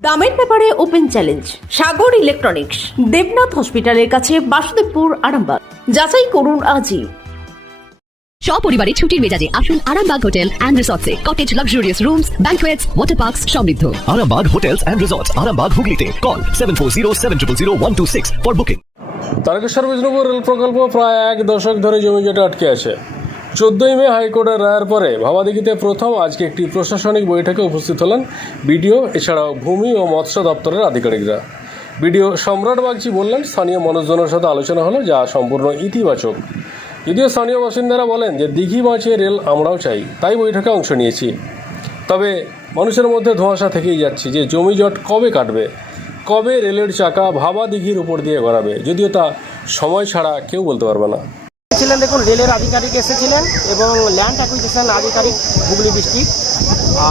দামের ব্যাপারে open challenge Sagar electronics Debnath হসপিটালের কাছে বাসুদেবপুর আরামবাগ। যাচাই করুন আজই। সপরিবারে ছুটির মেজাজে আসুন Arambagh hotel and রিসর্টসে। Cottage luxurious rooms banquets water parks সমৃদ্ধ। Arambag Hotels and Resorts, Arambag Hooghly Call 740 for booking. Tarakeswar Bishnupur rail প্রকল্প প্রায় এক দশক ধরে জমি জটে আটকে আছে। চোদ্দই মে হাইকোর্টের রায়ের পরে ভাবাদিঘিতে প্রথম আজকে একটি প্রশাসনিক বৈঠকে উপস্থিত হলেন বিডিও, এছাড়াও ভূমি ও মৎস্য দপ্তরের আধিকারিকরা। বিডিও সম্রাট বাগচি বললেন, স্থানীয় মানুষজনের সাথে আলোচনা হলো যা সম্পূর্ণ ইতিবাচক। যদিও স্থানীয় বাসিন্দারা বলেন যে, দিঘি বাঁচিয়ে রেল আমরাও চাই, তাই বৈঠকে অংশ নিয়েছি। তবে মানুষের মধ্যে ধোঁয়াশা থেকেই যাচ্ছে যে, জমি জট কবে কাটবে, কবে রেলের চাকা ভাবা দিঘির উপর দিয়ে গড়াবে, যদিও তা সময় ছাড়া কেউ বলতে পারবে না। ছিলেন দেখুন, রেলের আধিকারিক এসেছিলেন এবং ল্যান্ড অ্যাকুইজিশন আধিকারিক হুগলি ডিস্ট্রিক্ট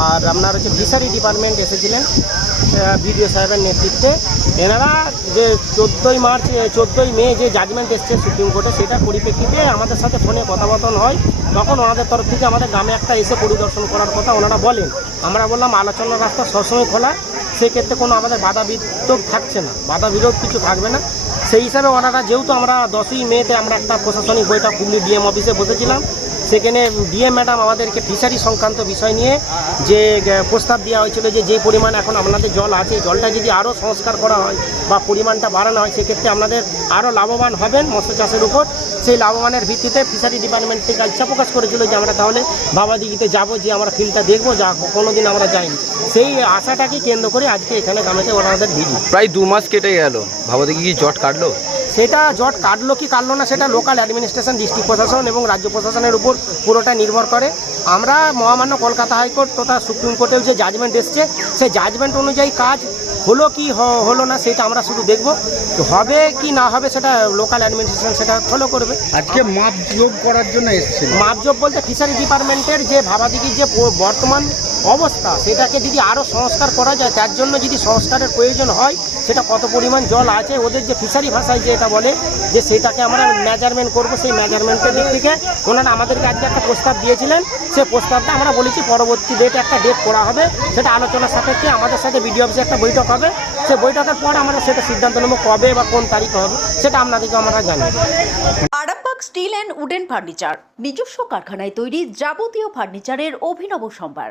আর আপনার হচ্ছে ফিশারি ডিপার্টমেন্ট এসেছিলেন বিডিও সাহেবের নেতৃত্বে। এনারা যে চোদ্দোই মার্চ চোদ্দোই মে যে জাজমেন্ট এসছে সুপ্রিম কোর্টে সেটার পরিপ্রেক্ষিতে আমাদের সাথে ফোনে কথাবার্তন হয়। তখন ওনাদের তরফ থেকে আমাদের গ্রামে একটা এসে পরিদর্শন করার কথা ওনারা বলেন। আমরা বললাম, আলোচনার রাস্তা সবসময় খোলা। সেক্ষেত্রে কোনো আমাদের বাধা বিদ্যোগ থাকছে না। বাধা বিরোধ কিছু থাকবে না। সেই হিসাবে ওনারা যেহেতু আমরা দশই মেতে আমরা একটা প্রশাসনিক বৈঠক হুগলি ডিএম অফিসে বসেছিলাম, সেখানে ডিএম ম্যাডাম আমাদেরকে ফিশারি সংক্রান্ত বিষয় নিয়ে যে প্রস্তাব দেওয়া হয়েছিল যে যে পরিমাণ এখন আপনাদের জল আছে জলটা যদি আরও সংস্কার করা হয় বা পরিমাণটা বাড়ানো হয়, সেক্ষেত্রে আপনাদের আরও লাভবান হবেন মৎস্য চাষের উপর। সেই লাভবানের ভিত্তিতে ফিশারি ডিপার্টমেন্ট থেকে ইচ্ছা প্রকাশ করেছিল যে আমরা তাহলে বাবাদিঘিতে যাব যে আমরা ফিল্ডটা দেখব যা কোনোদিন আমরা যাইনি। সেই আশাটাকে কেন্দ্র করে আজকে এখানে গ্রামেতে ওনাদের ভিড়। প্রায় দু মাস কেটে গেল। ভাবো দেখি কি জট কাটলো? সেটা জট কাটলো কি কাটলো না সেটা লোকাল অ্যাডমিনিস্ট্রেশন ডিস্ট্রিক্ট প্রশাসন এবং রাজ্য প্রশাসনের উপর পুরোটা নির্ভর করে। আমরা মহামান্য কলকাতা হাইকোর্ট তথা সুপ্রিম কোর্টেও যে জাজমেন্ট এসছে সেই জাজমেন্ট অনুযায়ী কাজ হলো কি হলো না সেটা আমরা শুধু দেখব। হবে কি না হবে সেটা লোকাল অ্যাডমিনিস্ট্রেশন সেটা ফলো করবে। আজকে মাপ যোগ করার জন্য এসছে মাপজোপ বলতে ফিশারি ডিপার্টমেন্টের যে ভাবাদিকির যে বর্তমান অবস্থা সেটাকে যদি আরও সংস্কার করা যায় তার জন্য যদি সংস্কারের প্রয়োজন হয় সেটা কত পরিমাণ জল আছে, ওদের যে ফিশারি ভাষায় যে এটা বলে, যে সেটাকে আমরা মেজারমেন্ট করব, সেই মেজারমেন্টের দিক থেকে। ওনারা আমাদেরকে আজকে একটা প্রস্তাব দিয়েছিলেন সেই প্রস্তাবটা আমরা বলেছি পরবর্তী ডেট একটা ডেট করা হবে, সেটা আলোচনা সাপেক্ষে আমাদের সাথে বিডিও অফিসে একটা বৈঠক হবে। সেই বৈঠকের পর আমরা সেটা সিদ্ধান্ত নেব কবে বা কোন তারিখ হবে, সেটা আপনাদেরকে আমরা দেবো। Arambagh steel and wooden furniture, নিজস্ব কারখানায় তৈরি যাবতীয় ফার্নিচারের অভিনব সম্ভার।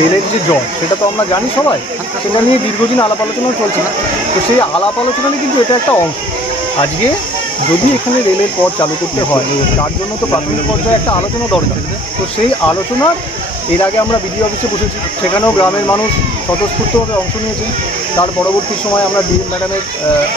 রেলের যে জল সেটা তো আমরা জানি সবাই। সেটা নিয়ে দীর্ঘদিন আলাপ আলোচনাও চলছে না। তো সেই আলাপ আলোচনারই কিন্তু এটা একটা অংশ। আজকে যদি এখানে রেলের পথ চালু করতে হয়, তার জন্য তো প্রাথমিক পর্যায়ে একটা আলোচনা দরকার। তো সেই আলোচনার, এর আগে আমরা বিডিও অফিসে বসেছি। সেখানেও গ্রামের মানুষ স্বতঃস্ফূর্তভাবে অংশ নিয়েছেন। তার পরবর্তী সময় আমরা ডিএম ম্যাডামের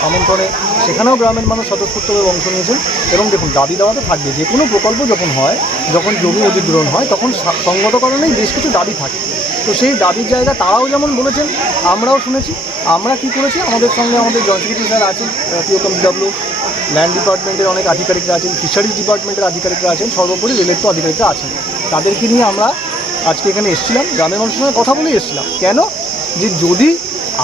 আমন্ত্রণে সেখানেও গ্রামের মানুষ স্বতঃস্ফূর্তভাবে অংশ নিয়েছেন। এবং দেখুন, দাবি দেওয়া তো থাকবে, যে কোনো প্রকল্প যখন হয়, যখন জমি অধিগ্রহণ হয়, তখন সঙ্গত কারণেই বেশ কিছু দাবি থাকে। তো সেই দাবির জায়গা তারাও যেমন বলেছেন, আমরাও শুনেছি। আমরা কি করেছি? আমাদের সঙ্গে আমাদের জয়েন্ট স্যার আছেন পিওকম ডাব্লিউ ল্যান্ড ডিপার্টমেন্টের অনেক আধিকারিকরা আছেন ফিশারিজ ডিপার্টমেন্টের আধিকারিকরা আছেন, সর্বোপরি রেলের তো আধিকারিকরা আছেন। তাদেরকে নিয়ে আমরা আজকে এখানে এসেছিলাম, গ্রামের মানুষের সঙ্গে কথা বলেই এসেছিলাম। কেন? যে যদি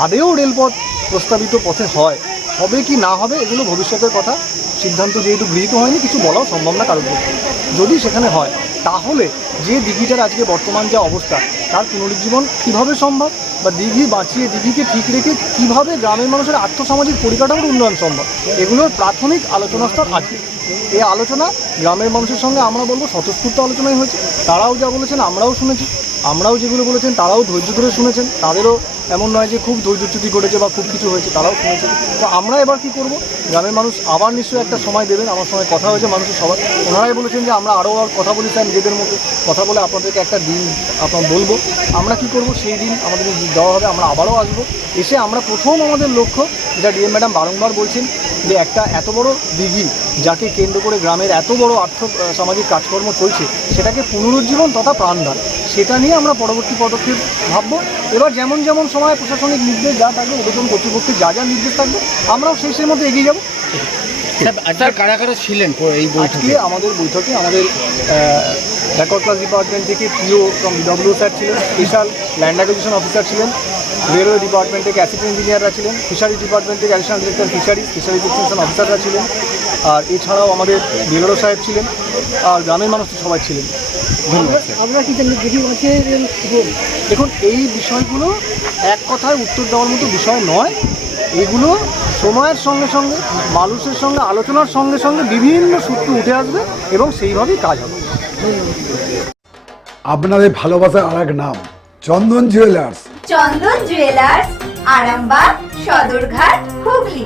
আদেও রেলপথ প্রস্তাবিত পথে হয়। হবে কি না হবে এগুলো ভবিষ্যতের কথা। সিদ্ধান্ত যেহেতু গৃহীত হয়নি, কিছু বলাও সম্ভব না কারোর পক্ষে। যদি সেখানে হয়, তাহলে যে দিঘিটার আজকে বর্তমান যা অবস্থা, তার পুনরুজ্জীবন কীভাবে সম্ভব? বা দিঘি বাঁচিয়ে দিঘিকে ঠিক রেখে কীভাবে গ্রামের মানুষের আর্থসামাজিক পরিকাঠামোর উন্নয়ন সম্ভব? এগুলোর প্রাথমিক আলোচনা স্তর আছে এই আলোচনা গ্রামের মানুষের সঙ্গে আমরা বলব, স্বতঃস্ফূর্ত আলোচনাই হয়েছে। তারাও যা বলেছেন, আমরাও শুনেছি। আমরাও যেগুলো বলেছেন, তারাও ধৈর্য ধরে শুনেছেন। তাদেরও এমন নয় যে খুব ধৈর্যচ্যুতি ঘটেছে বা খুব কিছু হয়েছে, তারাও শুনেছে। তো আমরা এবার কি করব? গ্রামের মানুষ আবার নিশ্চয়ই একটা সময় দেবেন, আমার সঙ্গে কথা হয়েছে মানুষের সবাই ওনারাই বলেছেন যে আমরা আরও আর কথা বলি স্যার নিজেদের মতো। কথা বলে আপনাদেরকে একটা দিন আপনার বলব। আমরা কি করব? সেই দিন আমাদের দেওয়া হবে, আমরা আবারও আসব। এসে আমরা প্রথম আমাদের লক্ষ্য, যেটা ডিএম ম্যাডাম বারংবার বলছেন, যে একটা এত বড় দিঘি, যাকে কেন্দ্র করে গ্রামের এত বড় আর্থ সামাজিক কাজকর্ম চলছে, সেটাকে পুনরুজ্জীবন তথা প্রাণদান, সেটা নিয়ে আমরা পরবর্তী পদক্ষেপ ভাববো। এবার যেমন যেমন সময় প্রশাসনিক নির্দেশ যা থাকবে উদ্বোধন কর্তৃপক্ষের যা যা নির্দেশ থাকবে আমরাও সেই সেই মধ্যে এগিয়ে যাব। স্যার কারা কারা ছিলেন এই আজকে আমাদের বৈঠকে আমাদের রেকর্ড ক্লাস ডিপার্টমেন্ট থেকে পিও ফ্রম ডব্লিউ স্যার ছিলেন স্পেশাল ল্যান্ড অ্যাকুইজিশন অফিসার ছিলেন রেলওয়ে ডিপার্টমেন্ট থেকে অ্যাসিস্ট্যান্ট ইঞ্জিনিয়াররা ছিলেন ফিশারি ডিপার্টমেন্ট থেকে additional director fishery fishery extension অফিসাররা ছিলেন আর এছাড়াও আমাদের বিএলও সাহেব ছিলেন আর গ্রামের মানুষ সবাই ছিলেন। আপনারা কি দিদি আছে দেখুন এই বিষয়গুলো এক কথায় উত্তর দেওয়ার মতো বিষয় নয়। এগুলো সময়ের সঙ্গে সঙ্গে মানুষের সঙ্গে আলোচনার সঙ্গে সঙ্গে বিভিন্ন সূত্র উঠে আসবে এবং সেইভাবেই কাজ হবে। আপনাদের ভালোবাসার আর এক নাম চন্দন জুয়েলার্স। চন্দন জুয়েলার্স আরামবাগ সদরঘাট হুগলি।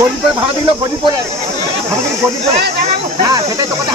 গরিবের ভাড়া দিল গরিবের আমাদের গরিবের হ্যাঁ সেটাই তো কথা